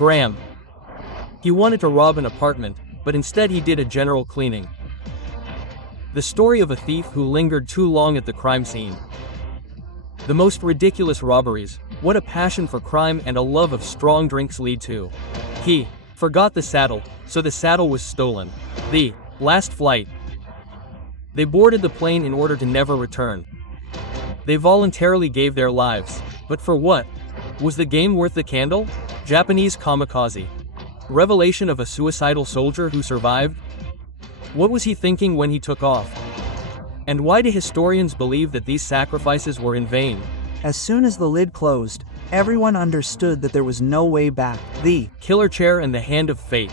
Graham. He wanted to rob an apartment, but instead he did a general cleaning. The story of a thief who lingered too long at the crime scene. The most ridiculous robberies, what a passion for crime and a love of strong drinks lead to. He forgot the saddle, so the saddle was stolen. The last flight. They boarded the plane in order to never return. They voluntarily gave their lives, but for what? Was the game worth the candle? Japanese kamikaze. Revelation of a suicidal soldier who survived? What was he thinking when he took off? And why do historians believe that these sacrifices were in vain? As soon as the lid closed, everyone understood that there was no way back. The killer chair and the hand of fate.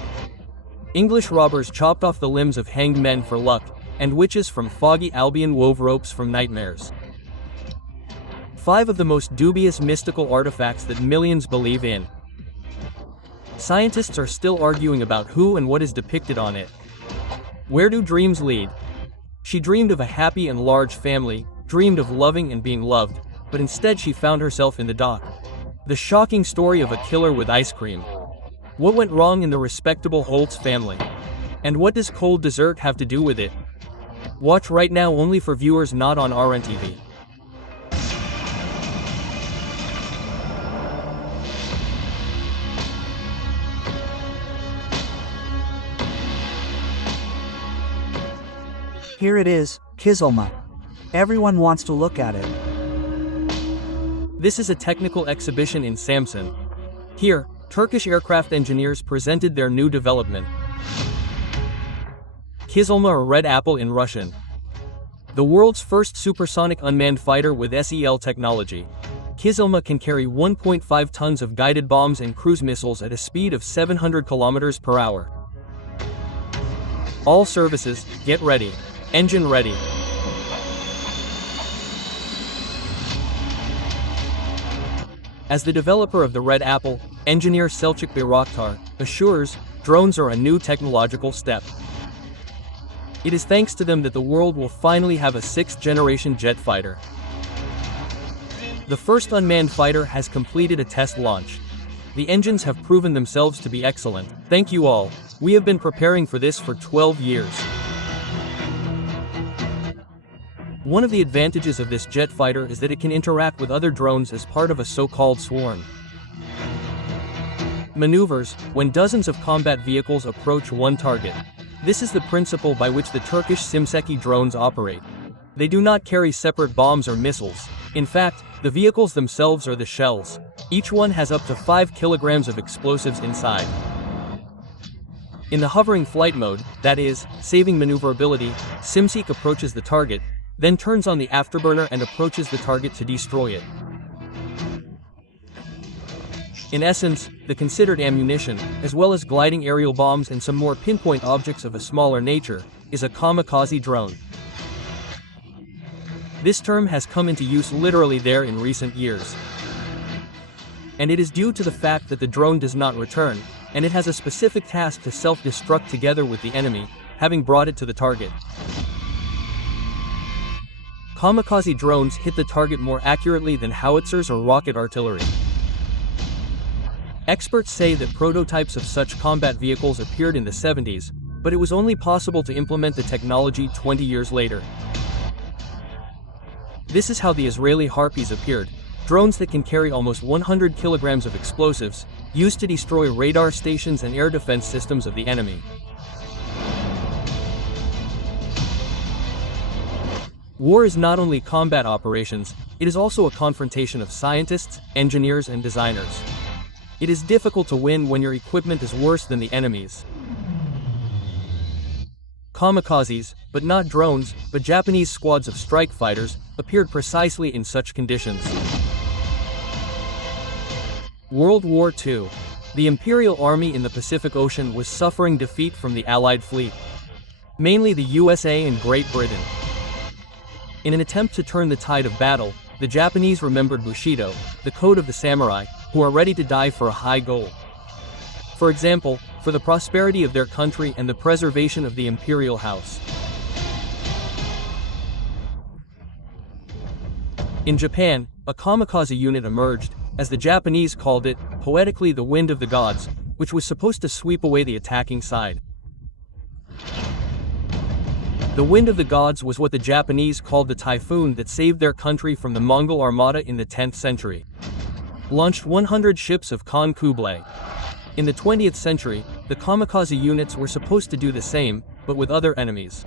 English robbers chopped off the limbs of hanged men for luck, and witches from foggy Albion wove ropes from nightmares. 5 of the most dubious mystical artifacts that millions believe in. Scientists are still arguing about who and what is depicted on it. Where do dreams lead? She dreamed of a happy and large family, dreamed of loving and being loved, but instead she found herself in the dock. The shocking story of a killer with ice cream. What went wrong in the respectable Holtz family? And what does cold dessert have to do with it? Watch right now only for viewers not on RNTV. Here it is, Kizilma. Everyone wants to look at it. This is a technical exhibition in Samsun. Here, Turkish aircraft engineers presented their new development. Kizilma, or Red Apple in Russian. The world's first supersonic unmanned fighter with SEL technology. Kizilma can carry 1.5 tons of guided bombs and cruise missiles at a speed of 700 kilometers per hour. All services, get ready. Engine ready. As the developer of the Red Apple, engineer Selçuk Bayraktar assures, drones are a new technological step. It is thanks to them that the world will finally have a 6th-generation jet fighter. The first unmanned fighter has completed a test launch. The engines have proven themselves to be excellent. Thank you all. We have been preparing for this for 12 years. One of the advantages of this jet fighter is that it can interact with other drones as part of a so-called swarm. Maneuvers, when dozens of combat vehicles approach one target. This is the principle by which the Turkish Simseki drones operate. They do not carry separate bombs or missiles. In fact, the vehicles themselves are the shells. Each one has up to 5 kilograms of explosives inside. In the hovering flight mode, that is, saving maneuverability, Simsek approaches the target, then turns on the afterburner and approaches the target to destroy it. In essence, the considered ammunition, as well as gliding aerial bombs and some more pinpoint objects of a smaller nature, is a kamikaze drone. This term has come into use literally there in recent years. And it is due to the fact that the drone does not return, and it has a specific task to self-destruct together with the enemy, having brought it to the target. Kamikaze drones hit the target more accurately than howitzers or rocket artillery. Experts say that prototypes of such combat vehicles appeared in the 70s, but it was only possible to implement the technology 20 years later. This is how the Israeli Harpies appeared, drones that can carry almost 100 kilograms of explosives, used to destroy radar stations and air defense systems of the enemy. War is not only combat operations, it is also a confrontation of scientists, engineers, and designers. It is difficult to win when your equipment is worse than the enemy's. Kamikazes, but not drones, but Japanese squads of strike fighters, appeared precisely in such conditions. World War II. The Imperial Army in the Pacific Ocean was suffering defeat from the Allied fleet, mainly the USA and Great Britain. In an attempt to turn the tide of battle, the Japanese remembered Bushido, the code of the samurai, who are ready to die for a high goal. For example, for the prosperity of their country and the preservation of the imperial house. In Japan, a kamikaze unit emerged, as the Japanese called it, poetically the wind of the gods, which was supposed to sweep away the attacking side. The wind of the gods was what the Japanese called the typhoon that saved their country from the Mongol Armada in the 10th century. Launched 100 ships of Khan Kublai. In the 20th century, the kamikaze units were supposed to do the same, but with other enemies.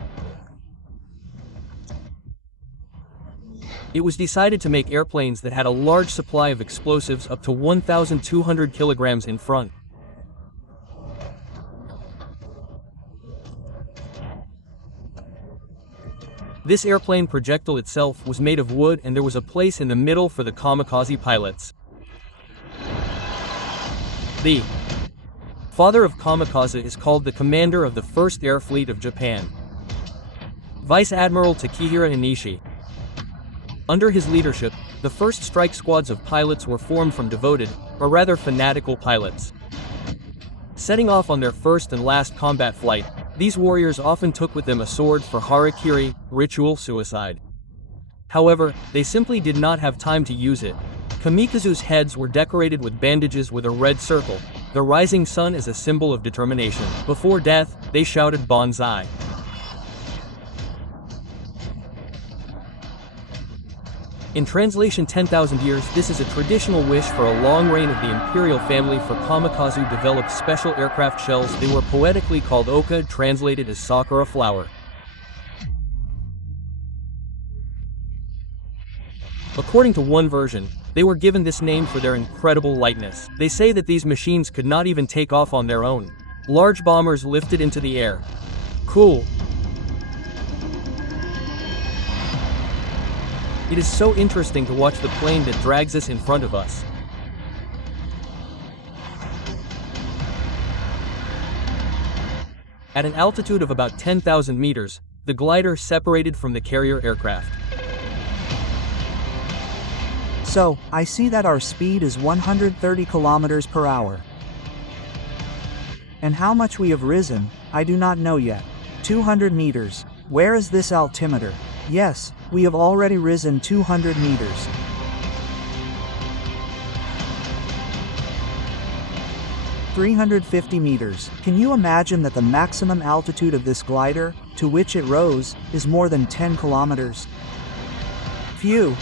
It was decided to make airplanes that had a large supply of explosives up to 1,200 kilograms in front. This airplane projectile itself was made of wood, and there was a place in the middle for the kamikaze pilots. The father of kamikaze is called the commander of the 1st Air Fleet of Japan, Vice Admiral Takehira Inishi. Under his leadership, the first strike squads of pilots were formed from devoted, or rather fanatical pilots. Setting off on their first and last combat flight, these warriors often took with them a sword for harakiri, ritual suicide. However, they simply did not have time to use it. Kamikaze's heads were decorated with bandages with a red circle, the rising sun as a symbol of determination. Before death, they shouted "Banzai." In translation, 10,000 years, this is a traditional wish for a long reign of the imperial family for kamikaze who developed special aircraft shells. They were poetically called oka, translated as sakura flower. According to one version, they were given this name for their incredible lightness. They say that these machines could not even take off on their own. Large bombers lifted into the air. Cool. It is so interesting to watch the plane that drags us in front of us. At an altitude of about 10,000 meters, the glider separated from the carrier aircraft. So, I see that our speed is 130 kilometers per hour. And how much we have risen, I do not know yet. 200 meters. Where is this altimeter? Yes, we have already risen 200 meters. "350 meters. Can you imagine that the maximum altitude of this glider, to which it rose, is more than 10 kilometers? Phew.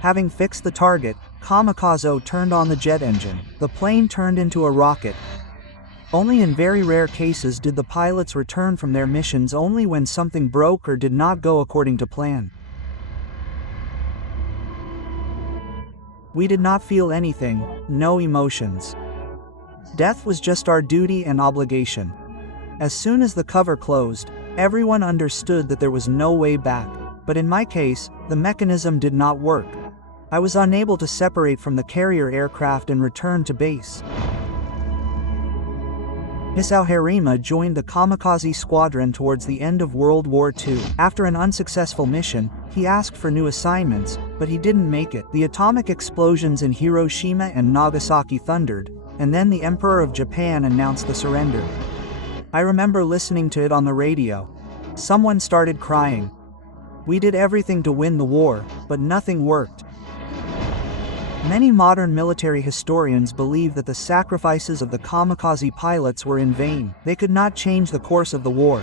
Having fixed the target, Kamikaze turned on the jet engine. The plane turned into a rocket. Only in very rare cases did the pilots return from their missions, only when something broke or did not go according to plan. We did not feel anything, no emotions. Death was just our duty and obligation. As soon as the cover closed, everyone understood that there was no way back. But in my case, the mechanism did not work. I was unable to separate from the carrier aircraft and return to base. Hisao Harima joined the kamikaze squadron towards the end of World War II. After an unsuccessful mission, he asked for new assignments, but he didn't make it. The atomic explosions in Hiroshima and Nagasaki thundered, and then the Emperor of Japan announced the surrender. I remember listening to it on the radio. Someone started crying. We did everything to win the war, but nothing worked. Many modern military historians believe that the sacrifices of the kamikaze pilots were in vain. They could not change the course of the war.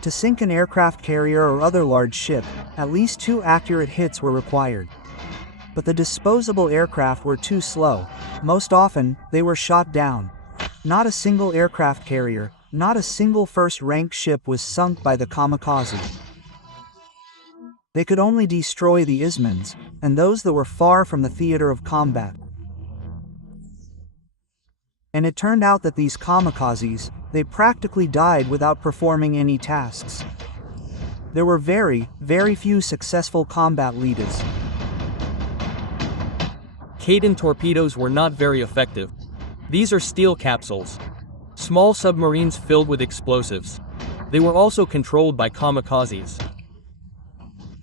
To sink an aircraft carrier or other large ship, at least 2 accurate hits were required. But the disposable aircraft were too slow. Most often, they were shot down. Not a single aircraft carrier, not a single first-rank ship was sunk by the kamikaze. They could only destroy the Ismans, and those that were far from the theater of combat. And it turned out that these kamikazes, they practically died without performing any tasks. There were very, very few successful combat leaders. Kaiden torpedoes were not very effective. These are steel capsules. Small submarines filled with explosives. They were also controlled by kamikazes.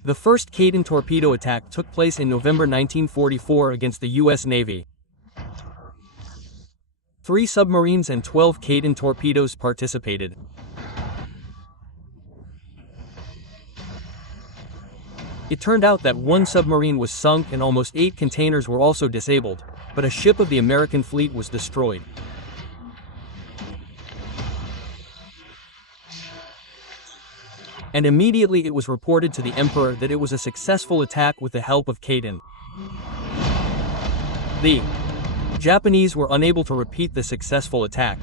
The first Kaiden torpedo attack took place in November 1944 against the U.S. Navy. 3 submarines and 12 Kaiden torpedoes participated. It turned out that one submarine was sunk and almost 8 containers were also disabled, but a ship of the American fleet was destroyed. And immediately it was reported to the emperor that it was a successful attack with the help of Kaden. The Japanese were unable to repeat the successful attack.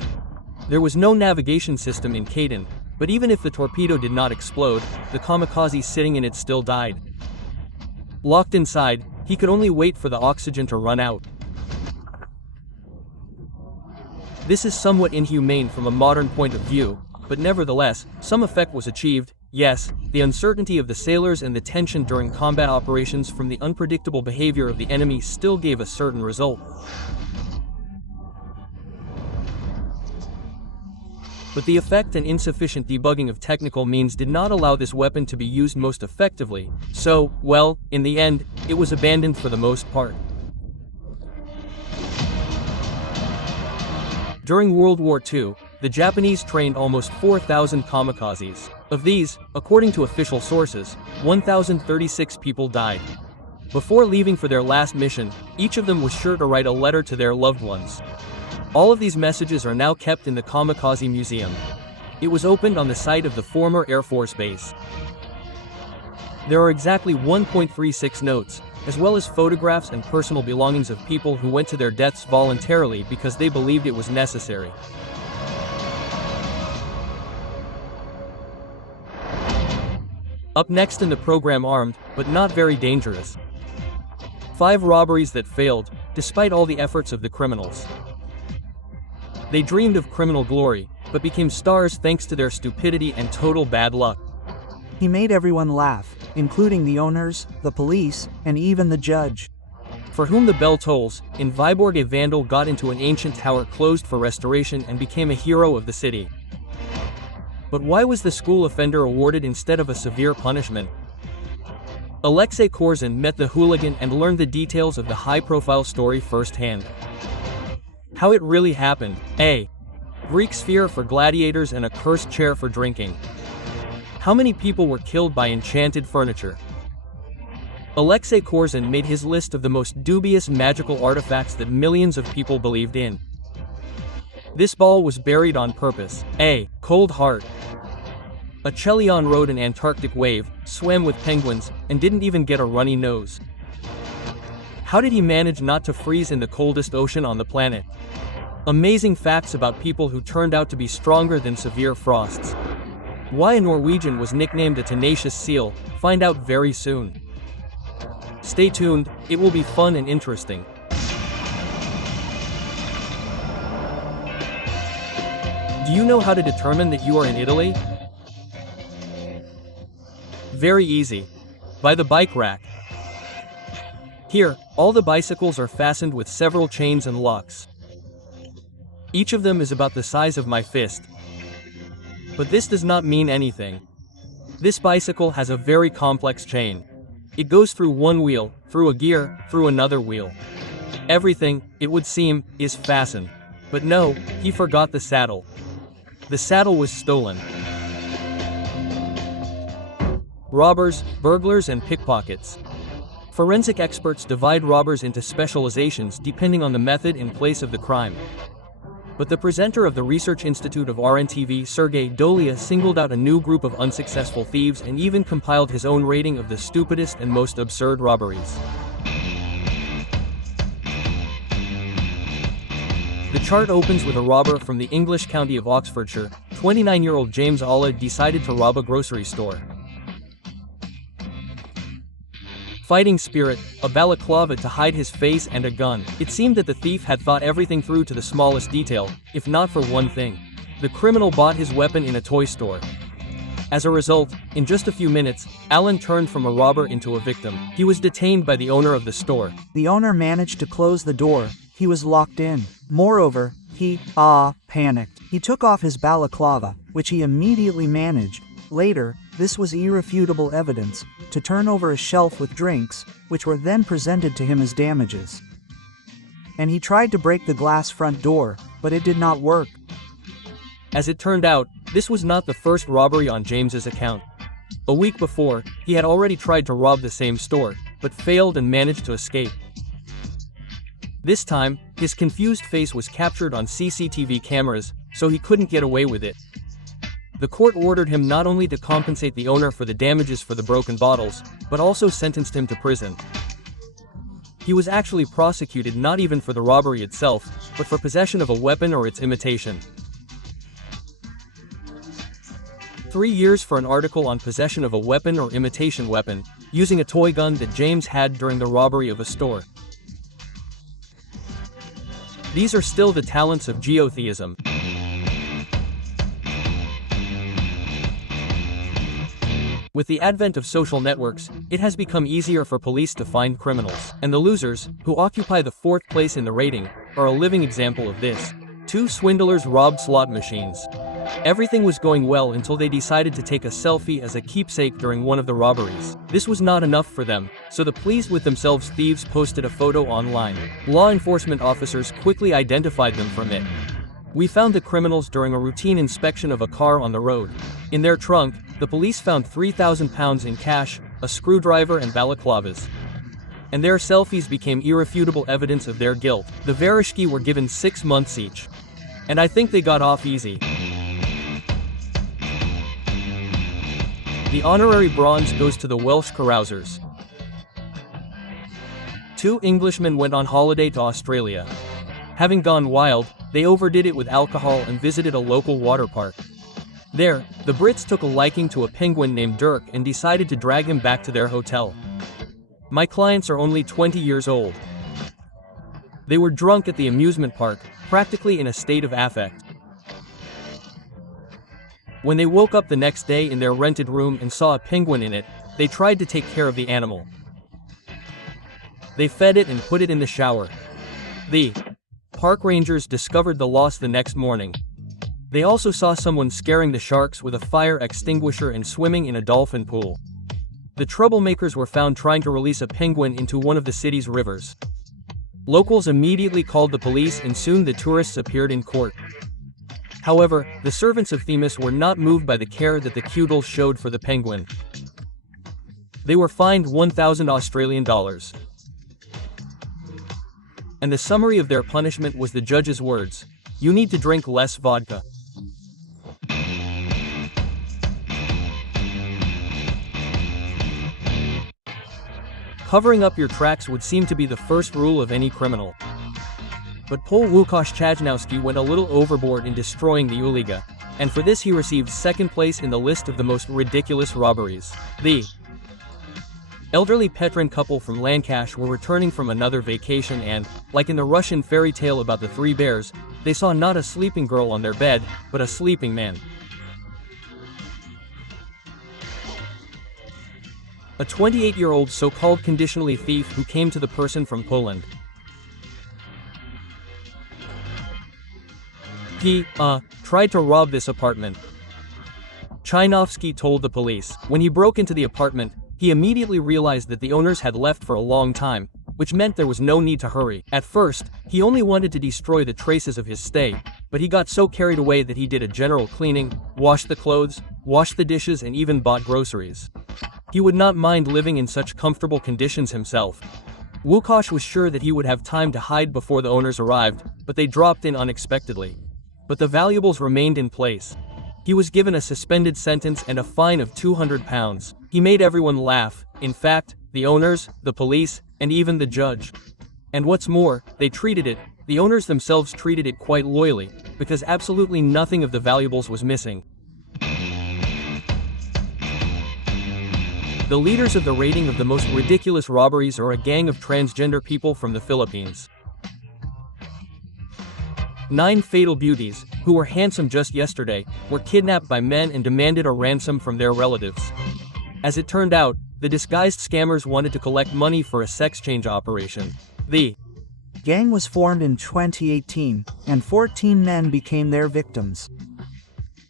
There was no navigation system in Kaden, but even if the torpedo did not explode, the kamikaze sitting in it still died. Locked inside, he could only wait for the oxygen to run out. This is somewhat inhumane from a modern point of view, but nevertheless, some effect was achieved. Yes, the uncertainty of the sailors and the tension during combat operations from the unpredictable behavior of the enemy still gave a certain result. But the effect and insufficient debugging of technical means did not allow this weapon to be used most effectively, so, well, in the end, it was abandoned for the most part. During World War II, the Japanese trained almost 4,000 kamikazes. Of these, according to official sources, 1,036 people died. Before leaving for their last mission, each of them was sure to write a letter to their loved ones. All of these messages are now kept in the Kamikaze Museum. It was opened on the site of the former Air Force Base. There are exactly 1.36 notes, as well as photographs and personal belongings of people who went to their deaths voluntarily because they believed it was necessary. Up next in the program, armed, but not very dangerous. 5 robberies that failed, despite all the efforts of the criminals. They dreamed of criminal glory, but became stars thanks to their stupidity and total bad luck. He made everyone laugh, including the owners, the police, and even the judge. For whom the bell tolls, in Viborg a vandal got into an ancient tower closed for restoration and became a hero of the city. But why was the school offender awarded instead of a severe punishment? Alexei Korzun met the hooligan and learned the details of the high-profile story firsthand. How it really happened. A. Greek sphere for gladiators and a cursed chair for drinking. How many people were killed by enchanted furniture? Alexei Korzun made his list of the most dubious magical artifacts that millions of people believed in. This ball was buried on purpose. A. Cold heart. Achelion rode an Antarctic wave, swam with penguins, and didn't even get a runny nose. How did he manage not to freeze in the coldest ocean on the planet? Amazing facts about people who turned out to be stronger than severe frosts. Why a Norwegian was nicknamed a tenacious seal, find out very soon. Stay tuned, it will be fun and interesting. Do you know how to determine that you are in Italy? Very easy. By the bike rack. Here, all the bicycles are fastened with several chains and locks. Each of them is about the size of my fist. But this does not mean anything. This bicycle has a very complex chain. It goes through one wheel, through a gear, through another wheel. Everything, it would seem, is fastened. But no, he forgot the saddle. The saddle was stolen. Robbers, burglars, and pickpockets. Forensic experts divide robbers into specializations depending on the method and place of the crime. But the presenter of the Research Institute of RNTV, Sergei Dolia, singled out a new group of unsuccessful thieves and even compiled his own rating of the stupidest and most absurd robberies. The chart opens with a robber from the English county of Oxfordshire. 29-year-old James Alla decided to rob a grocery store. Fighting spirit, a balaclava to hide his face, and a gun. It seemed that the thief had thought everything through to the smallest detail, if not for one thing. The criminal bought his weapon in a toy store. As a result, in just a few minutes, Alan turned from a robber into a victim. He was detained by the owner of the store. The owner managed to close the door. He was locked in. Moreover, he, panicked. He took off his balaclava, which he immediately managed. Later, this was irrefutable evidence, to turn over a shelf with drinks, which were then presented to him as damages. And he tried to break the glass front door, but it did not work. As it turned out, this was not the first robbery on James's account. A week before, he had already tried to rob the same store, but failed and managed to escape. This time, his confused face was captured on CCTV cameras, so he couldn't get away with it. The court ordered him not only to compensate the owner for the damages for the broken bottles, but also sentenced him to prison. He was actually prosecuted not even for the robbery itself, but for possession of a weapon or its imitation. 3 years for an article on possession of a weapon or imitation weapon, using a toy gun that James had during the robbery of a store. These are still the talents of geotheism. With the advent of social networks, it has become easier for police to find criminals, and the losers, who occupy the 4th place in the rating, are a living example of this. 2 swindlers robbed slot machines. Everything was going well until they decided to take a selfie as a keepsake during one of the robberies. This was not enough for them, so the pleased with themselves thieves posted a photo online. Law enforcement officers quickly identified them from it. We found the criminals during a routine inspection of a car on the road. In their trunk, the police found 3,000 pounds in cash, a screwdriver and balaclavas. And their selfies became irrefutable evidence of their guilt. The Vereshki were given 6 months each. And I think they got off easy. The honorary bronze goes to the Welsh carousers. 2 Englishmen went on holiday to Australia. Having gone wild, they overdid it with alcohol and visited a local water park. There, the Brits took a liking to a penguin named Dirk and decided to drag him back to their hotel. My clients are only 20 years old. They were drunk at the amusement park, practically in a state of affect. When they woke up the next day in their rented room and saw a penguin in it, they tried to take care of the animal. They fed it and put it in the shower. The park rangers discovered the loss the next morning. They also saw someone scaring the sharks with a fire extinguisher and swimming in a dolphin pool. The troublemakers were found trying to release a penguin into one of the city's rivers. Locals immediately called the police and soon the tourists appeared in court. However, the servants of Themis were not moved by the care that the Cudels showed for the penguin. They were fined 1,000 Australian dollars. And the summary of their punishment was the judge's words: "You need to drink less vodka." Covering up your tracks would seem to be the first rule of any criminal. But Pole Łukasz Chajnowski went a little overboard in destroying the Uliga, and for this he received 2nd place in the list of the most ridiculous robberies. The elderly Petrin couple from Lancash were returning from another vacation and, like in the Russian fairy tale about the 3 bears, they saw not a sleeping girl on their bed, but a sleeping man. A 28-year-old so-called conditionally thief who came to the person from Poland. He tried to rob this apartment. Chajnowski told the police. When he broke into the apartment, he immediately realized that the owners had left for a long time, which meant there was no need to hurry. At first, he only wanted to destroy the traces of his stay, but he got so carried away that he did a general cleaning, washed the clothes, washed the dishes and even bought groceries. He would not mind living in such comfortable conditions himself. Łukasz was sure that he would have time to hide before the owners arrived, but they dropped in unexpectedly. But the valuables remained in place. He was given a suspended sentence and a fine of £200. He made everyone laugh, in fact, the owners, the police, and even the judge. And what's more, the owners themselves treated it quite loyally, because absolutely nothing of the valuables was missing. The leaders of the rating of the most ridiculous robberies are a gang of transgender people from the Philippines. 9 fatal beauties, who were handsome just yesterday, were kidnapped by men and demanded a ransom from their relatives. As it turned out, the disguised scammers wanted to collect money for a sex change operation. The gang was formed in 2018, and 14 men became their victims.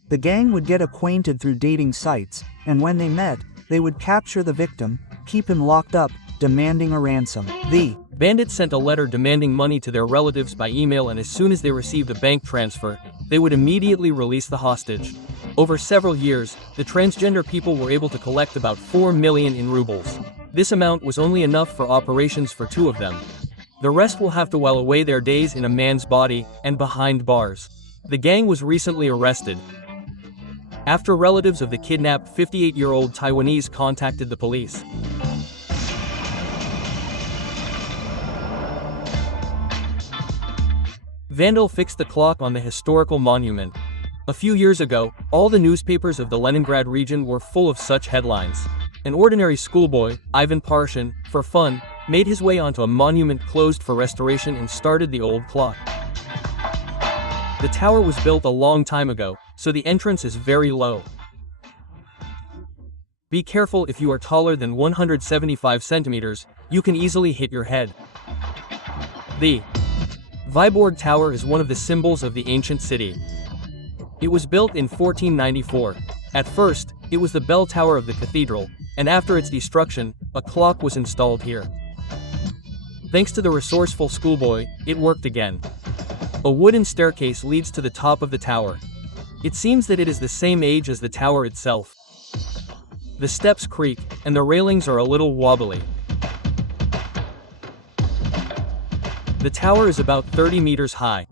The gang would get acquainted through dating sites, and when they met, they would capture the victim, keep him locked up, demanding a ransom. The bandits sent a letter demanding money to their relatives by email, and as soon as they received a bank transfer, they would immediately release the hostage. Over several years, the transgender people were able to collect about 4 million in rubles. This amount was only enough for operations for 2 of them. The rest will have to while away their days in a man's body, and behind bars. The gang was recently arrested after relatives of the kidnapped 58-year-old Taiwanese contacted the police. Vandal fixed the clock on the historical monument. A few years ago, all the newspapers of the Leningrad region were full of such headlines. An ordinary schoolboy, Ivan Parshin, for fun, made his way onto a monument closed for restoration and started the old clock. The tower was built a long time ago, so the entrance is very low. Be careful if you are taller than 175 centimeters, you can easily hit your head. The Viborg Tower is one of the symbols of the ancient city. It was built in 1494. At first, it was the bell tower of the cathedral, and after its destruction, a clock was installed here. Thanks to the resourceful schoolboy, it worked again. A wooden staircase leads to the top of the tower. It seems that it is the same age as the tower itself. The steps creak, and the railings are a little wobbly. The tower is about 30 meters high.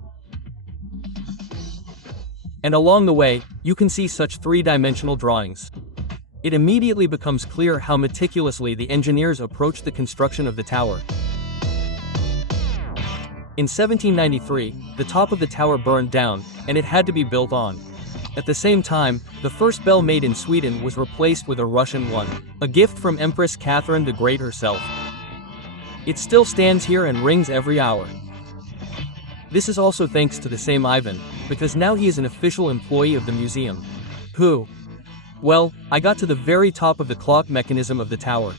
And along the way, you can see such three-dimensional drawings. It immediately becomes clear how meticulously the engineers approached the construction of the tower. In 1793, the top of the tower burned down, and it had to be built on. At the same time, the first bell made in Sweden was replaced with a Russian one, a gift from Empress Catherine the Great herself. It still stands here and rings every hour. This is also thanks to the same Ivan, because now he is an official employee of the museum. Who? Well, I got to the very top of the clock mechanism of the tower.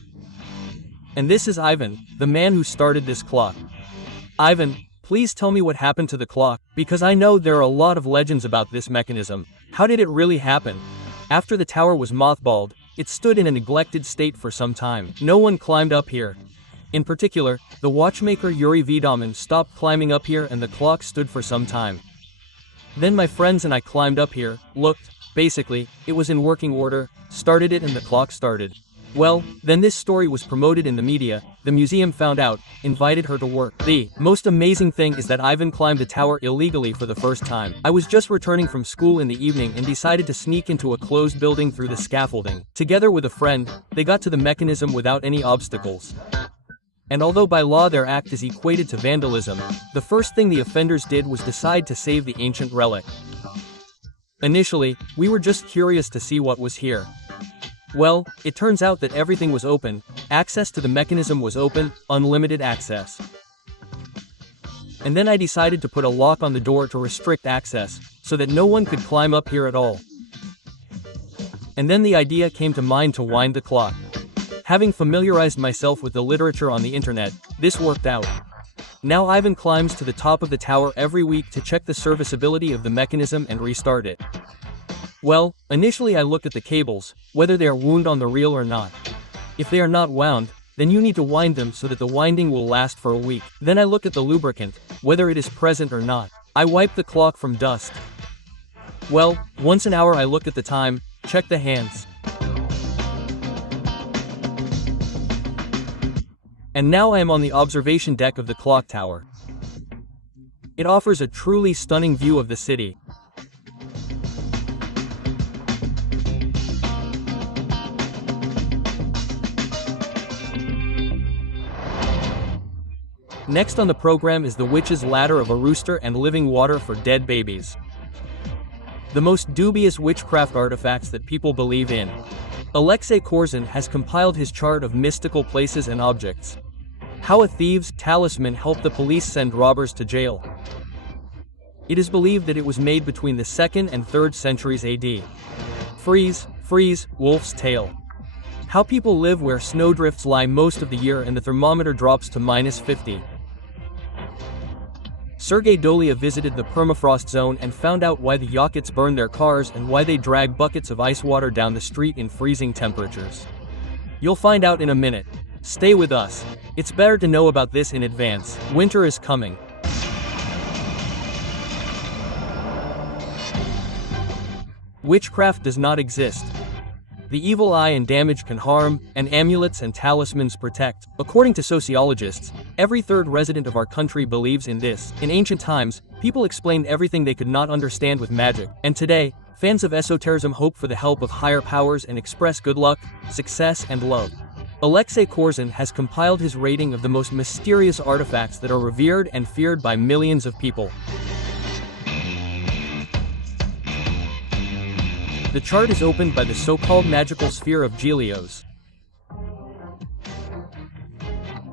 And this is Ivan, the man who started this clock. Ivan, please tell me what happened to the clock, because I know there are a lot of legends about this mechanism. How did it really happen? After the tower was mothballed, it stood in a neglected state for some time. No one climbed up here. In particular, the watchmaker Yuri Vedomin stopped climbing up here and the clock stood for some time. Then my friends and I climbed up here, looked, basically, it was in working order, started it and the clock started. Well, then this story was promoted in the media, the museum found out, invited her to work. The most amazing thing is that Ivan climbed the tower illegally for the first time. I was just returning from school in the evening and decided to sneak into a closed building through the scaffolding. Together with a friend, they got to the mechanism without any obstacles. And although by law their act is equated to vandalism, the first thing the offenders did was decide to save the ancient relic. Initially, we were just curious to see what was here. Well, it turns out that everything was open, access to the mechanism was open, unlimited access. And then I decided to put a lock on the door to restrict access, so that no one could climb up here at all. And then the idea came to mind to wind the clock. Having familiarized myself with the literature on the internet, this worked out. Now Ivan climbs to the top of the tower every week to check the serviceability of the mechanism and restart it. Well, initially I look at the cables, whether they are wound on the reel or not. If they are not wound, then you need to wind them so that the winding will last for a week. Then I look at the lubricant, whether it is present or not. I wipe the clock from dust. Well, once an hour I look at the time, check the hands. And now I am on the observation deck of the clock tower. It offers a truly stunning view of the city. Next on the program is the witch's ladder of a rooster and living water for dead babies. The most dubious witchcraft artifacts that people believe in. Alexei Korzun has compiled his chart of mystical places and objects. How a thieves' talisman helped the police send robbers to jail. It is believed that it was made between the 2nd and 3rd centuries AD. Freeze, wolf's tail. How people live where snowdrifts lie most of the year and the thermometer drops to -50. Sergei Dolia visited the permafrost zone and found out why the Yakuts burn their cars and why they drag buckets of ice water down the street in freezing temperatures. You'll find out in a minute. Stay with us. It's better to know about this in advance. Winter is coming. Witchcraft does not exist. The evil eye and damage can harm, and amulets and talismans protect. According to sociologists, every third resident of our country believes in this. In ancient times, people explained everything they could not understand with magic, and today, fans of esotericism hope for the help of higher powers and express good luck, success, and love. Alexei Korzun has compiled his rating of the most mysterious artifacts that are revered and feared by millions of people. The chart is opened by the so-called magical sphere of Helios.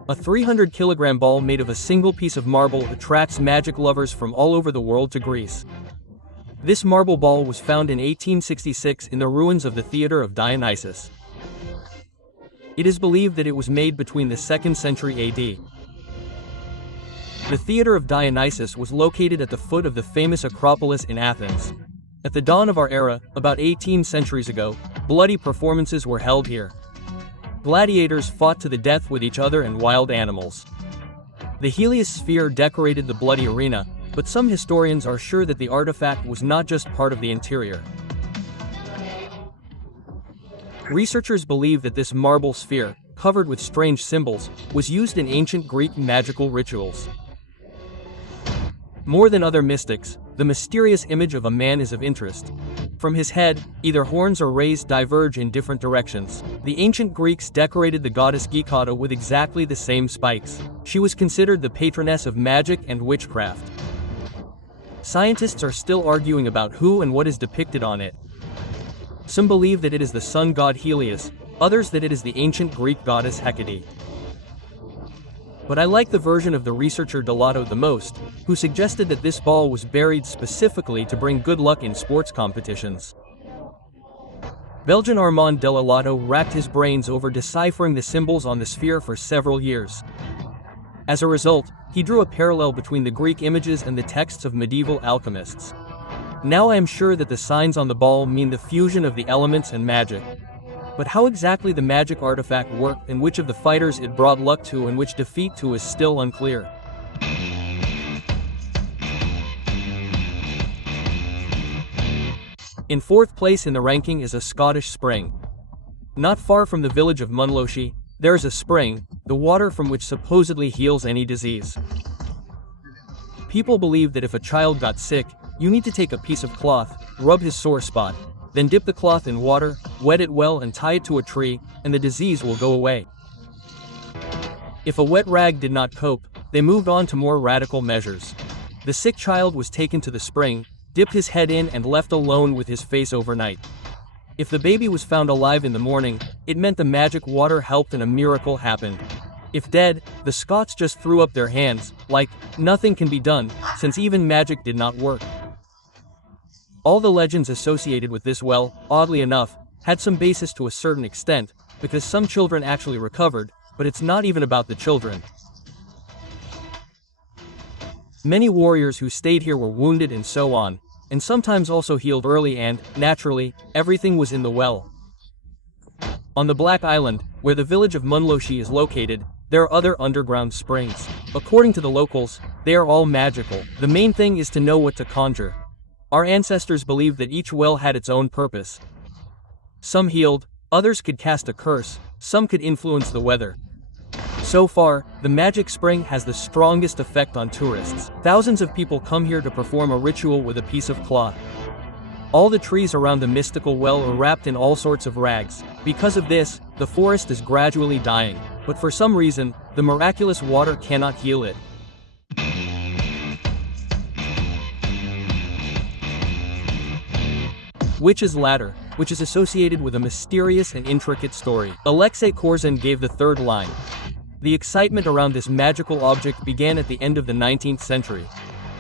A 300-kilogram ball made of a single piece of marble attracts magic lovers from all over the world to Greece. This marble ball was found in 1866 in the ruins of the Theatre of Dionysus. It is believed that it was made between the 2nd century AD. The Theatre of Dionysus was located at the foot of the famous Acropolis in Athens. At the dawn of our era, about 18 centuries ago, bloody performances were held here. Gladiators fought to the death with each other and wild animals. The Helios sphere decorated the bloody arena, but some historians are sure that the artifact was not just part of the interior. Researchers believe that this marble sphere, covered with strange symbols, was used in ancient Greek magical rituals. More than other mystics, the mysterious image of a man is of interest. From his head, either horns or rays diverge in different directions. The ancient Greeks decorated the goddess Hecate with exactly the same spikes. She was considered the patroness of magic and witchcraft. Scientists are still arguing about who and what is depicted on it. Some believe that it is the sun god Helios, others that it is the ancient Greek goddess Hecate. But I like the version of the researcher Delato the most, who suggested that this ball was buried specifically to bring good luck in sports competitions. Belgian Armand Delato racked his brains over deciphering the symbols on the sphere for several years. As a result, he drew a parallel between the Greek images and the texts of medieval alchemists. Now I am sure that the signs on the ball mean the fusion of the elements and magic. But how exactly the magic artifact worked and which of the fighters it brought luck to and which defeat to is still unclear. In 4th place in the ranking is a Scottish spring. Not far from the village of Munlochy, there is a spring, the water from which supposedly heals any disease. People believe that if a child got sick, you need to take a piece of cloth, rub his sore spot, then dip the cloth in water, wet it well and tie it to a tree, and the disease will go away. If a wet rag did not cope, they moved on to more radical measures. The sick child was taken to the spring, dipped his head in and left alone with his face overnight. If the baby was found alive in the morning, it meant the magic water helped and a miracle happened. If dead, the Scots just threw up their hands, like, nothing can be done, since even magic did not work. All the legends associated with this well, oddly enough, had some basis to a certain extent, because some children actually recovered, but it's not even about the children. Many warriors who stayed here were wounded and so on, and sometimes also healed early and, naturally, everything was in the well. On the Black Island, where the village of Munlochy is located, there are other underground springs. According to the locals, they are all magical. The main thing is to know what to conjure. Our ancestors believed that each well had its own purpose. Some healed, others could cast a curse, some could influence the weather. So far, the magic spring has the strongest effect on tourists. Thousands of people come here to perform a ritual with a piece of cloth. All the trees around the mystical well are wrapped in all sorts of rags. Because of this, the forest is gradually dying, but for some reason, the miraculous water cannot heal it. Witch's Ladder, which is associated with a mysterious and intricate story. Alexei Korzun gave the 3rd line. The excitement around this magical object began at the end of the 19th century.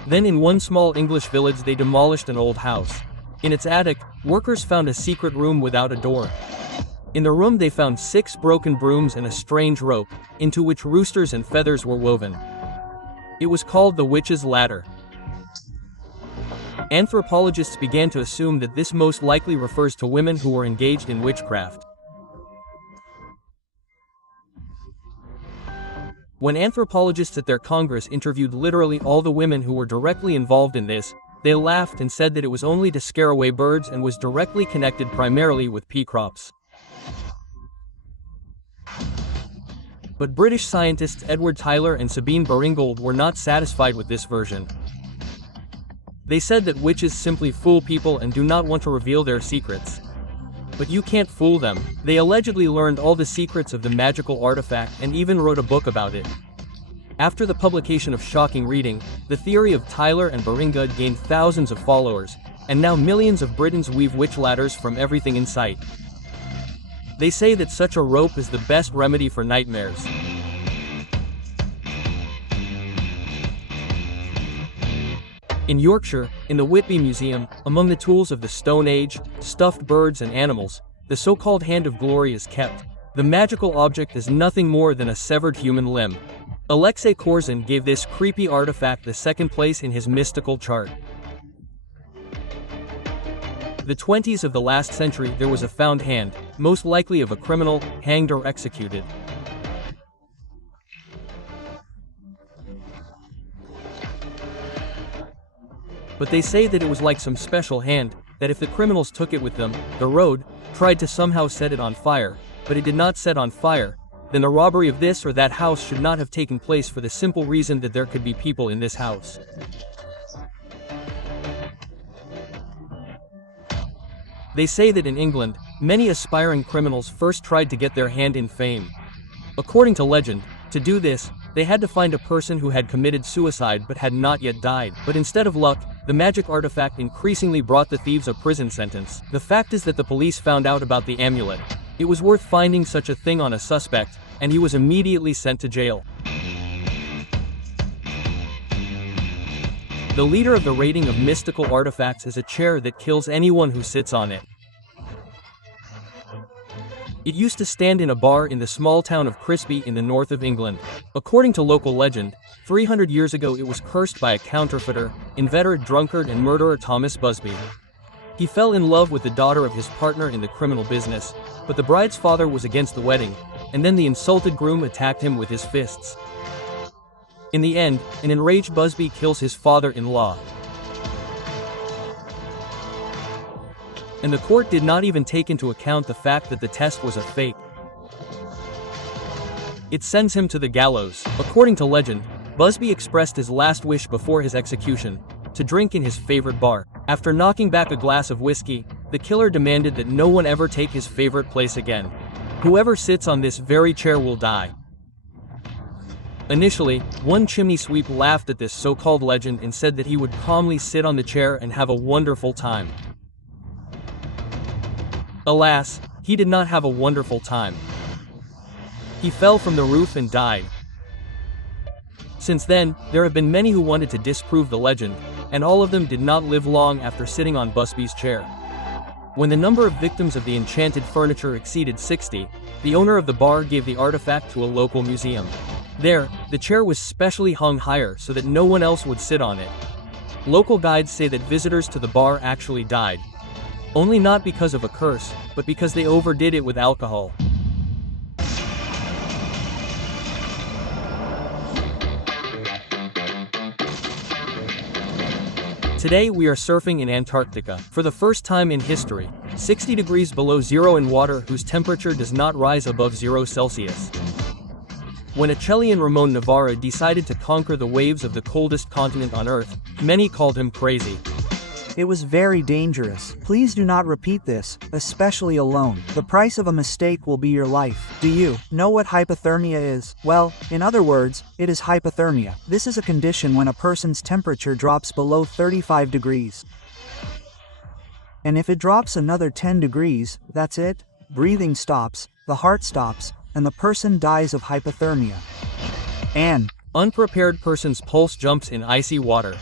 Then in one small English village they demolished an old house. In its attic, workers found a secret room without a door. In the room they found 6 broken brooms and a strange rope, into which roosters and feathers were woven. It was called the Witch's Ladder. Anthropologists began to assume that this most likely refers to women who were engaged in witchcraft. When anthropologists at their congress interviewed literally all the women who were directly involved in this, They laughed and said that it was only to scare away birds and was directly connected primarily with pea crops. But British scientists Edward Tyler and Sabine Baringold were not satisfied with this version. They said that witches simply fool people and do not want to reveal their secrets. But you can't fool them. They allegedly learned all the secrets of the magical artifact and even wrote a book about it. After the publication of shocking reading, the theory of Tyler and Baringold gained thousands of followers, and now millions of Britons weave witch ladders from everything in sight. They say that such a rope is the best remedy for nightmares. In Yorkshire, in the Whitby Museum, among the tools of the Stone Age, stuffed birds and animals, the so-called Hand of Glory is kept. The magical object is nothing more than a severed human limb. Alexei Korzun gave this creepy artifact the second place in his mystical chart. The 20s of the last century there was a found hand, most likely of a criminal, hanged or executed. But they say that it was like some special hand, that if the criminals took it with them, the road, tried to somehow set it on fire, but it did not set on fire, then the robbery of this or that house should not have taken place for the simple reason that there could be people in this house. They say that in England, many aspiring criminals first tried to get their hand in fame. According to legend, to do this, they had to find a person who had committed suicide but had not yet died. But instead of luck, the magic artifact increasingly brought the thieves a prison sentence. The fact is that the police found out about the amulet. It was worth finding such a thing on a suspect, and he was immediately sent to jail. The leader of the rating of mystical artifacts is a chair that kills anyone who sits on it. It used to stand in a bar in the small town of Crispy in the north of England. According to local legend, 300 years ago it was cursed by a counterfeiter, inveterate drunkard and murderer Thomas Busby. He fell in love with the daughter of his partner in the criminal business, but the bride's father was against the wedding, and then the insulted groom attacked him with his fists. In the end, an enraged Busby kills his father-in-law. And the court did not even take into account the fact that the test was a fake. It sends him to the gallows. According to legend, Busby expressed his last wish before his execution, to drink in his favorite bar. After knocking back a glass of whiskey, the killer demanded that no one ever take his favorite place again. Whoever sits on this very chair will die. Initially, one chimney sweep laughed at this so-called legend and said that he would calmly sit on the chair and have a wonderful time. Alas, he did not have a wonderful time. He fell from the roof and died. Since then, there have been many who wanted to disprove the legend, and all of them did not live long after sitting on Busby's chair. When the number of victims of the enchanted furniture exceeded 60, the owner of the bar gave the artifact to a local museum. There, the chair was specially hung higher so that no one else would sit on it. Local guides say that visitors to the bar actually died. Only not because of a curse, but because they overdid it with alcohol. Today we are surfing in Antarctica, for the first time in history, 60 degrees below zero in water whose temperature does not rise above 0 Celsius. When a Chilean Ramon Navarra decided to conquer the waves of the coldest continent on Earth, many called him crazy. It was very dangerous. Please do not repeat this, especially alone. The price of a mistake will be your life. Do you know what hypothermia is? Well, in other words, it is hypothermia. This is a condition when a person's temperature drops below 35 degrees. And if it drops another 10 degrees, that's it. Breathing stops, the heart stops, and the person dies of hypothermia. An unprepared person's pulse jumps in icy water.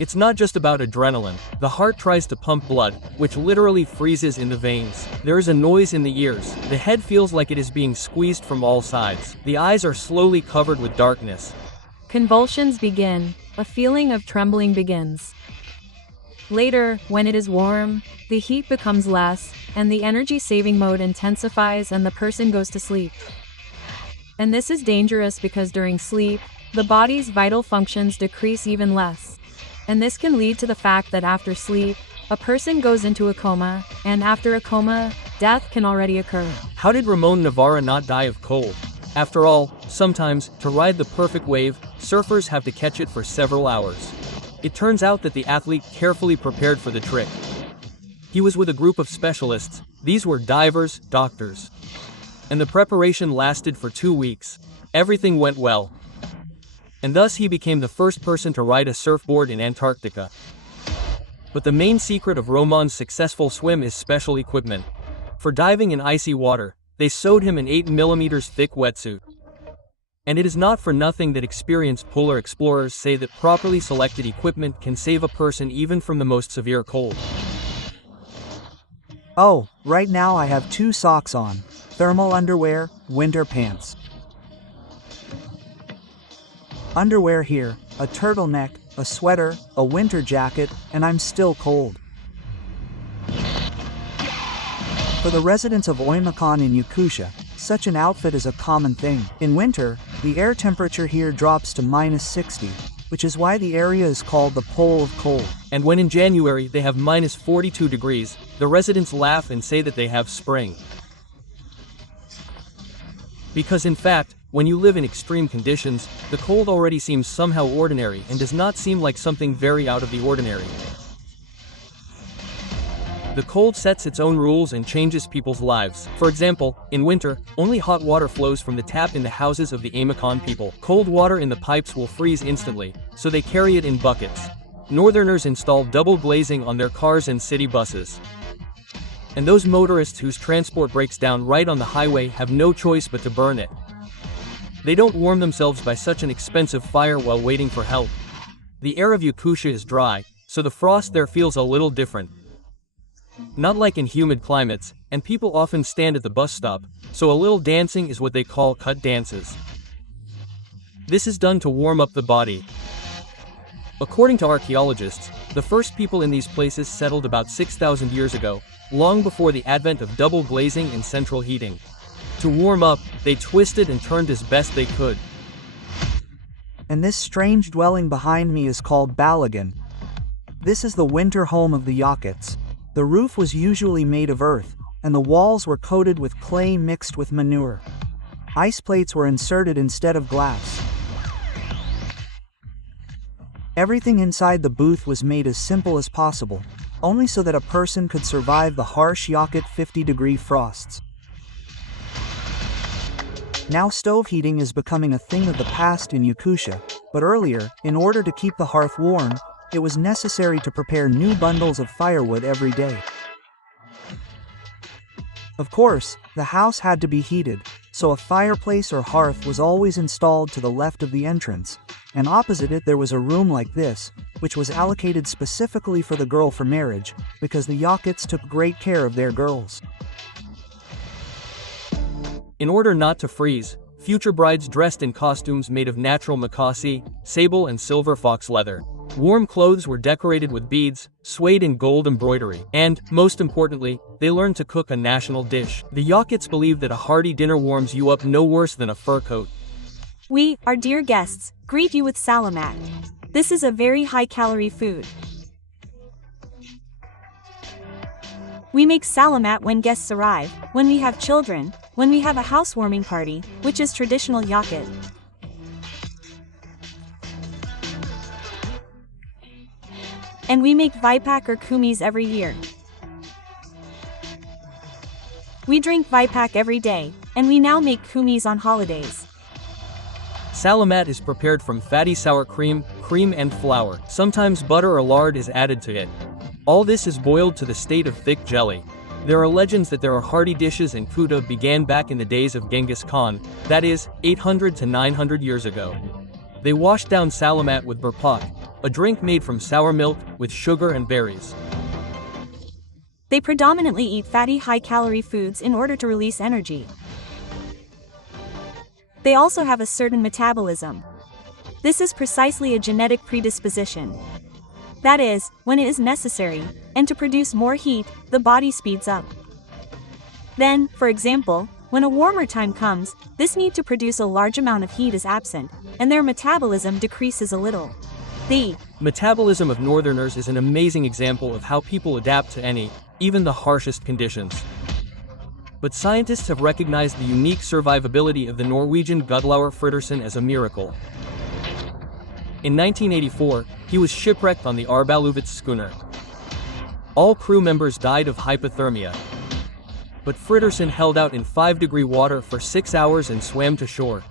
It's not just about adrenaline. The heart tries to pump blood, which literally freezes in the veins. There is a noise in the ears. The head feels like it is being squeezed from all sides. The eyes are slowly covered with darkness. Convulsions begin. A feeling of trembling begins. Later, when it is warm, the heat becomes less, and the energy-saving mode intensifies and the person goes to sleep. And this is dangerous because during sleep, the body's vital functions decrease even less. and this can lead to the fact that after sleep, a person goes into a coma, and after a coma, death can already occur. How did Ramon Navarra not die of cold? After all, sometimes, to ride the perfect wave, surfers have to catch it for several hours. It turns out that the athlete carefully prepared for the trick. He was with a group of specialists. These were divers, doctors. And the preparation lasted for 2 weeks. Everything went well. And thus he became the first person to ride a surfboard in Antarctica. But the main secret of Roman's successful swim is special equipment. For diving in icy water, they sewed him an 8mm thick wetsuit. And it is not for nothing that experienced polar explorers say that properly selected equipment can save a person even from the most severe cold. Oh, right now I have 2 socks on. Thermal underwear, winter pants. Underwear here, a turtleneck, a sweater, a winter jacket, and I'm still cold. For the residents of Oymacon in Yakutia, such an outfit is a common thing. In winter, the air temperature here drops to -60, which is why the area is called the Pole of Cold. And when in January they have -42 degrees, the residents laugh and say that they have spring. Because in fact, when you live in extreme conditions, the cold already seems somehow ordinary and does not seem like something very out of the ordinary. The cold sets its own rules and changes people's lives. For example, in winter, only hot water flows from the tap in the houses of the Oymacon people. Cold water in the pipes will freeze instantly, so they carry it in buckets. Northerners install double glazing on their cars and city buses. And those motorists whose transport breaks down right on the highway have no choice but to burn it. They don't warm themselves by such an expensive fire while waiting for help. The air of Yakutia is dry, so the frost there feels a little different. Not like in humid climates, and people often stand at the bus stop, so a little dancing is what they call cut dances. This is done to warm up the body. According to archaeologists, the first people in these places settled about 6,000 years ago, long before the advent of double glazing and central heating. To warm up, they twisted and turned as best they could. And this strange dwelling behind me is called Balagan. This is the winter home of the Yakuts. The roof was usually made of earth, and the walls were coated with clay mixed with manure. Ice plates were inserted instead of glass. Everything inside the booth was made as simple as possible, only so that a person could survive the harsh Yakut 50-degree frosts. Now stove heating is becoming a thing of the past in Yakutia, but earlier, in order to keep the hearth warm, it was necessary to prepare new bundles of firewood every day. Of course, the house had to be heated, so a fireplace or hearth was always installed to the left of the entrance, and opposite it there was a room like this, which was allocated specifically for the girl for marriage, because the Yakuts took great care of their girls. In order not to freeze, future brides dressed in costumes made of natural makasi, sable and silver fox leather. Warm clothes were decorated with beads, swayed in gold embroidery, and, most importantly, they learned to cook a national dish. The Yakuts believe that a hearty dinner warms you up no worse than a fur coat. We, our dear guests, greet you with salamat. This is a very high-calorie food. We make salamat when guests arrive, when we have children, when we have a housewarming party, which is traditional Yakut. And we make Vipak or kumis every year. We drink Vipak every day, and we now make kumis on holidays. Salamat is prepared from fatty sour cream, and flour. Sometimes butter or lard is added to it. All this is boiled to the state of thick jelly. There are legends that there are hearty dishes in Kuta began back in the days of Genghis Khan, that is, 800 to 900 years ago. They washed down salamat with burpak, a drink made from sour milk, with sugar and berries. They predominantly eat fatty high-calorie foods in order to release energy. They also have a certain metabolism. This is precisely a genetic predisposition. That is, when it is necessary, and to produce more heat, the body speeds up. Then, for example, when a warmer time comes, this need to produce a large amount of heat is absent, and their metabolism decreases a little. The metabolism of Northerners is an amazing example of how people adapt to any, even the harshest conditions. But scientists have recognized the unique survivability of the Norwegian Gudlauer Fridtjof as a miracle. In 1984, he was shipwrecked on the Arbaluvitz schooner. All crew members died of hypothermia. But Fridtjof held out in 5-degree water for 6 hours and swam to shore.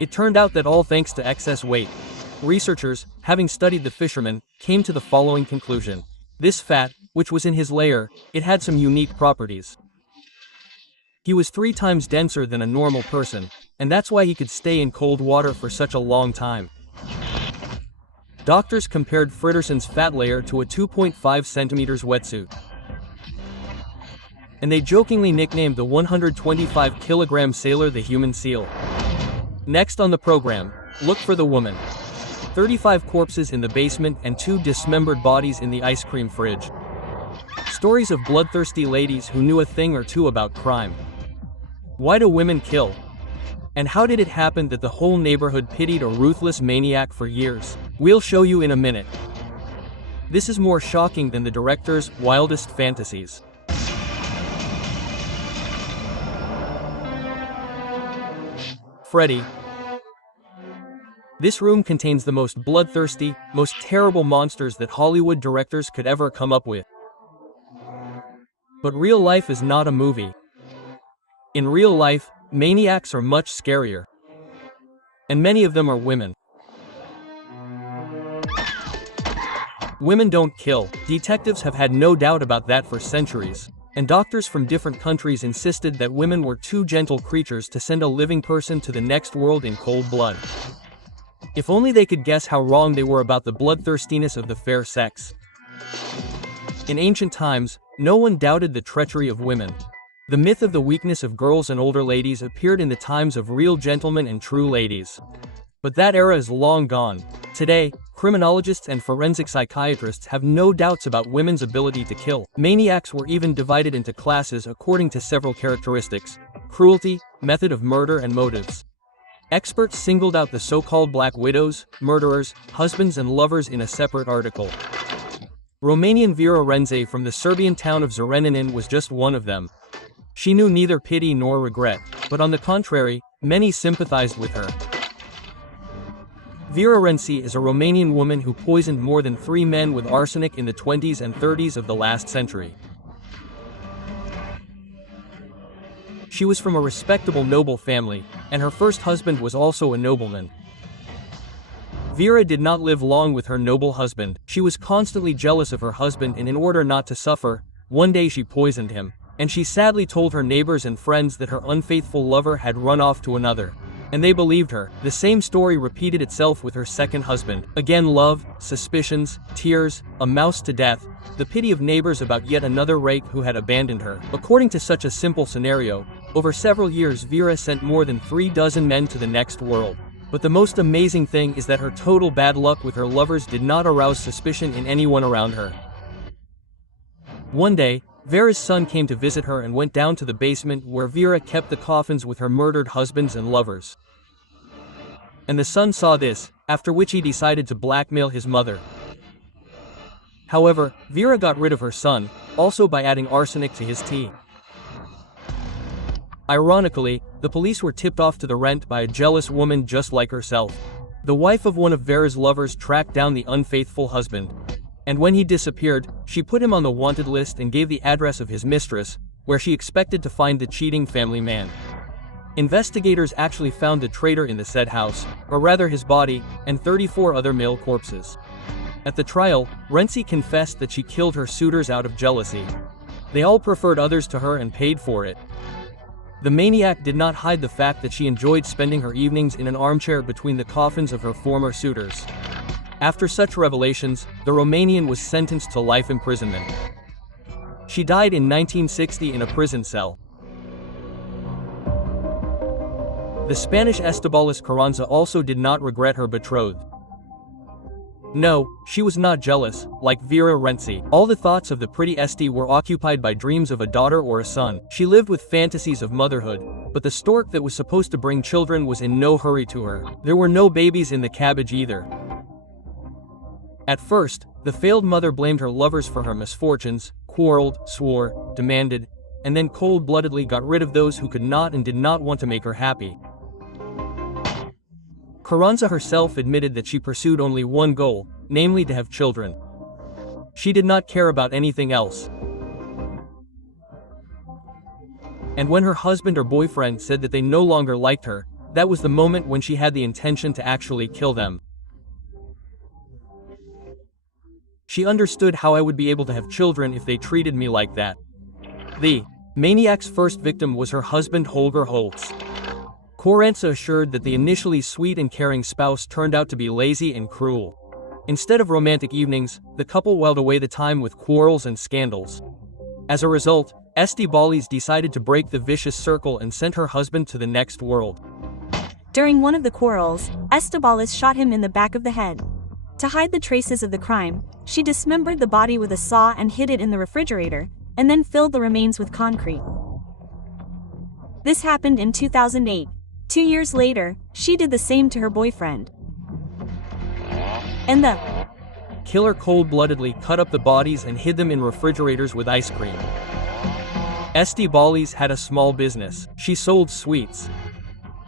It turned out that all thanks to excess weight. Researchers, having studied the fisherman, came to the following conclusion. This fat, which was in his layer, it had some unique properties. He was 3 times denser than a normal person, and that's why he could stay in cold water for such a long time. Doctors compared Fridtjof's fat layer to a 2.5 centimeters wetsuit. And they jokingly nicknamed the 125-kilogram sailor the human seal. Next on the program, look for the woman. 35 corpses in the basement and 2 dismembered bodies in the ice cream fridge. Stories of bloodthirsty ladies who knew a thing or two about crime. Why do women kill? And how did it happen that the whole neighborhood pitied a ruthless maniac for years? We'll show you in a minute. This is more shocking than the director's wildest fantasies. Freddy. This room contains the most bloodthirsty, most terrible monsters that Hollywood directors could ever come up with. But real life is not a movie. In real life, maniacs are much scarier. And many of them are women. Women don't kill. Detectives have had no doubt about that for centuries. And doctors from different countries insisted that women were too gentle creatures to send a living person to the next world in cold blood. If only they could guess how wrong they were about the bloodthirstiness of the fair sex. In ancient times, no one doubted the treachery of women. The myth of the weakness of girls and older ladies appeared in the times of real gentlemen and true ladies. But that era is long gone. Today, criminologists and forensic psychiatrists have no doubts about women's ability to kill. Maniacs were even divided into classes according to several characteristics: cruelty, method of murder, and motives. Experts singled out the so-called black widows, murderers, husbands, and lovers in a separate article. Romanian Vera Renze from the Serbian town of Zrenjanin was just one of them. She knew neither pity nor regret, but on the contrary, many sympathized with her. Vera Renzi is a Romanian woman who poisoned more than 3 men with arsenic in the 20s and 30s of the last century. She was from a respectable noble family, and her first husband was also a nobleman. Vera did not live long with her noble husband. She was constantly jealous of her husband, and in order not to suffer, one day she poisoned him, and she sadly told her neighbors and friends that her unfaithful lover had run off to another. And they believed her. The same story repeated itself with her second husband. Again, love, suspicions, tears, a mouse to death, the pity of neighbors about yet another rake who had abandoned her. According to such a simple scenario, over several years Vera sent more than 3 dozen men to the next world. But the most amazing thing is that her total bad luck with her lovers did not arouse suspicion in anyone around her. One day, Vera's son came to visit her and went down to the basement where Vera kept the coffins with her murdered husbands and lovers. And the son saw this, after which he decided to blackmail his mother. However, Vera got rid of her son, also by adding arsenic to his tea. Ironically, the police were tipped off to the rent by a jealous woman just like herself. The wife of one of Vera's lovers tracked down the unfaithful husband. And when he disappeared, she put him on the wanted list and gave the address of his mistress, where she expected to find the cheating family man. Investigators actually found the traitor in the said house, or rather his body, and 34 other male corpses. At the trial, Renzi confessed that she killed her suitors out of jealousy. They all preferred others to her and paid for it. The maniac did not hide the fact that she enjoyed spending her evenings in an armchair between the coffins of her former suitors. After such revelations, the Romanian was sentenced to life imprisonment. She died in 1960 in a prison cell. The Spanish Estibalis Carranza also did not regret her betrothed. No, she was not jealous, like Vera Renzi. All the thoughts of the pretty Esti were occupied by dreams of a daughter or a son. She lived with fantasies of motherhood, but the stork that was supposed to bring children was in no hurry to her. There were no babies in the cabbage either. At first, the failed mother blamed her lovers for her misfortunes, quarreled, swore, demanded, and then cold-bloodedly got rid of those who could not and did not want to make her happy. Carranza herself admitted that she pursued only one goal, namely to have children. She did not care about anything else. And when her husband or boyfriend said that they no longer liked her, that was the moment when she had the intention to actually kill them. She understood how I would be able to have children if they treated me like that. The maniac's first victim was her husband Holger Holtz. Carranza assured that the initially sweet and caring spouse turned out to be lazy and cruel. Instead of romantic evenings, the couple whiled away the time with quarrels and scandals. As a result, Estibaliz decided to break the vicious circle and sent her husband to the next world. During one of the quarrels, Estibaliz shot him in the back of the head. To hide the traces of the crime, she dismembered the body with a saw and hid it in the refrigerator, and then filled the remains with concrete. This happened in 2008. 2 years later, she did the same to her boyfriend. And the killer cold-bloodedly cut up the bodies and hid them in refrigerators with ice cream. Estibaliz had a small business. She sold sweets.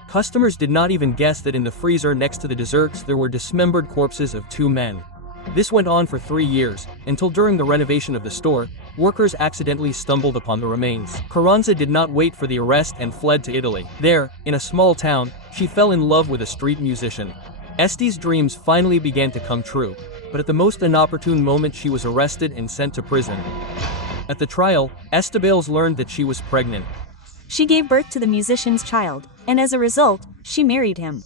Customers did not even guess that in the freezer next to the desserts there were dismembered corpses of 2 men. This went on for 3 years, until during the renovation of the store, workers accidentally stumbled upon the remains. Carranza did not wait for the arrest and fled to Italy. There, in a small town, she fell in love with a street musician. Esti's dreams finally began to come true, but at the most inopportune moment she was arrested and sent to prison. At the trial, Estibaliz learned that she was pregnant. She gave birth to the musician's child, and as a result, she married him.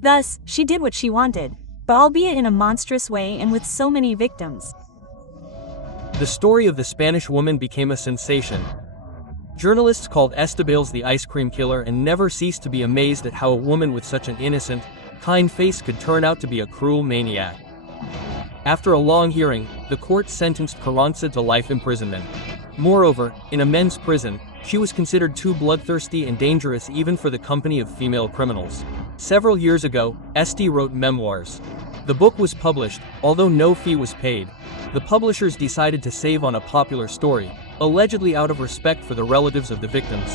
Thus, she did what she wanted, but albeit in a monstrous way and with so many victims. The story of the Spanish woman became a sensation. Journalists called Estibaliz the ice cream killer and never ceased to be amazed at how a woman with such an innocent, kind face could turn out to be a cruel maniac. After a long hearing, the court sentenced Carranza to life imprisonment. Moreover, in a men's prison, she was considered too bloodthirsty and dangerous even for the company of female criminals. Several years ago, Esti wrote memoirs. The book was published, although no fee was paid. The publishers decided to save on a popular story, allegedly out of respect for the relatives of the victims.